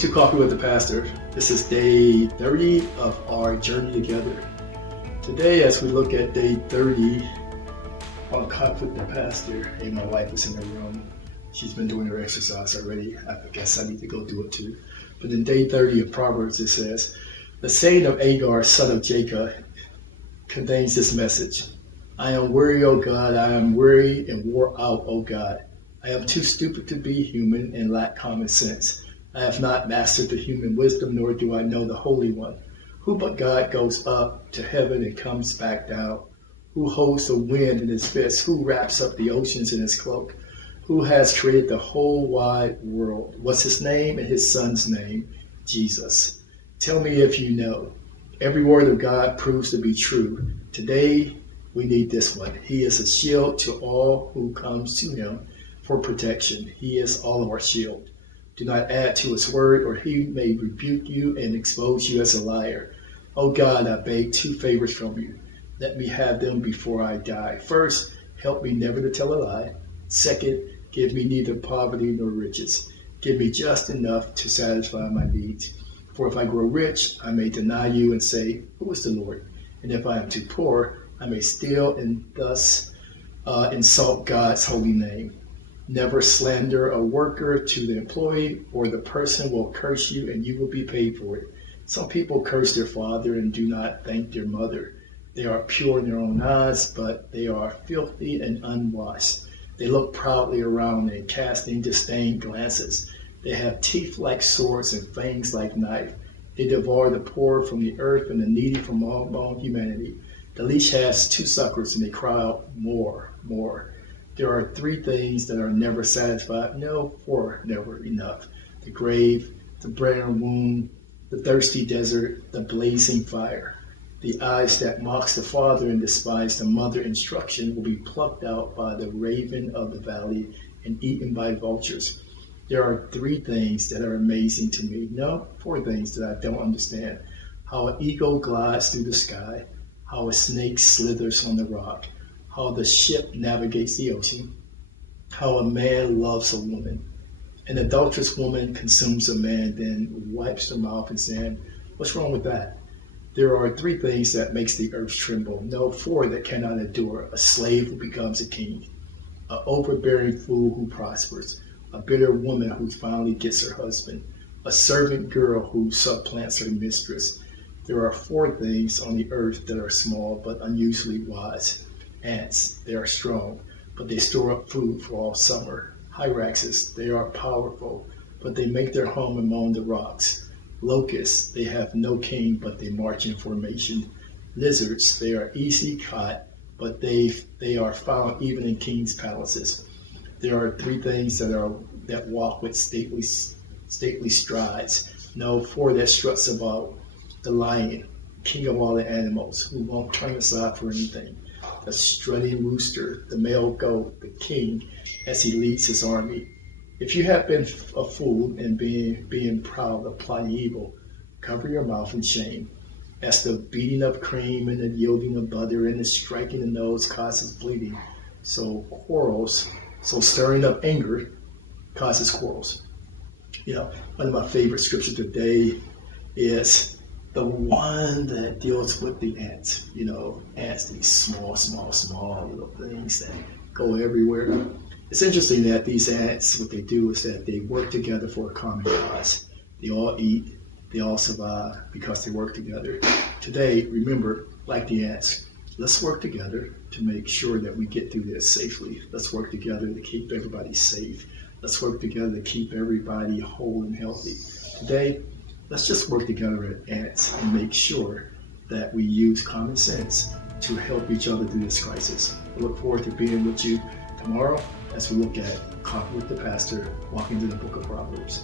to Coffee with the Pastor. This is day 30 of our journey together. Today, as we look at day 30 on Coffee with the Pastor, and my wife is in the room. She's been doing her exercise already. I guess I need to go do it too. But in day 30 of Proverbs, it says, the saying of Agar, son of Jacob, contains this message. I am weary, O God, I am weary and wore out, O God. I am too stupid to be human and lack common sense. I have not mastered the human wisdom, nor do I know the Holy One. Who but God goes up to heaven and comes back down? Who holds the wind in his fist? Who wraps up the oceans in his cloak? Who has created the whole wide world? What's his name and his son's name? Jesus. Tell me if you know. Every word of God proves to be true. Today, we need this one. He is a shield to all who comes to him for protection. He is all of our shield. Do not add to his word, or he may rebuke you and expose you as a liar. Oh God, I beg two favors from you. Let me have them before I die. First, help me never to tell a lie. Second, give me neither poverty nor riches. Give me just enough to satisfy my needs. For if I grow rich, I may deny you and say, who is the Lord? And if I am too poor, I may steal and thus insult God's holy name. Never slander a worker to the employee, or the person will curse you and you will be paid for it. Some people curse their father and do not thank their mother. They are pure in their own eyes, but they are filthy and unwashed. They look proudly around and casting disdain glances. They have teeth like swords and fangs like knife. They devour the poor from the earth and the needy from all humanity. The leash has two suckers and they cry out, more, more. There are three things that are never satisfied. No, four, never enough. The grave, the barren womb, the thirsty desert, the blazing fire. The eyes that mocks the father and despise the mother instruction will be plucked out by the raven of the valley and eaten by vultures. There are three things that are amazing to me. No, four things that I don't understand. How an eagle glides through the sky, how a snake slithers on the rock, how the ship navigates the ocean, how a man loves a woman. An adulterous woman consumes a man, then wipes her mouth and saying, what's wrong with that? There are three things that makes the earth tremble. No, four that cannot endure. A slave who becomes a king, an overbearing fool who prospers, a bitter woman who finally gets her husband, a servant girl who supplants her mistress. There are four things on the earth that are small but unusually wise. Ants, they are strong, but they store up food for all summer. Hyraxes, they are powerful, but they make their home among the rocks. Locusts, they have no king, but they march in formation. Lizards, they are easy caught, but they are found even in kings' palaces. There are three things that walk with stately strides. No, four that struts about. The lion, king of all the animals, who won't turn aside for anything. The strutting rooster, the male goat, the king, as he leads his army. If you have been a fool and being proud of plotting evil, cover your mouth in shame. As the beating of cream and the yielding of butter and the striking the nose causes bleeding, so stirring up anger causes quarrels. One of my favorite scriptures today is the one that deals with the ants. Ants, these small little things that go everywhere. It's interesting that these ants, what they do is that they work together for a common cause. They all eat, they all survive because they work together. Today, remember, like the ants, let's work together to make sure that we get through this safely. Let's work together to keep everybody safe. Let's work together to keep everybody whole and healthy. Today, let's just work together at ants and make sure that we use common sense to help each other through this crisis. I look forward to being with you tomorrow as we look at Coffee with the Pastor, walking through the book of Proverbs.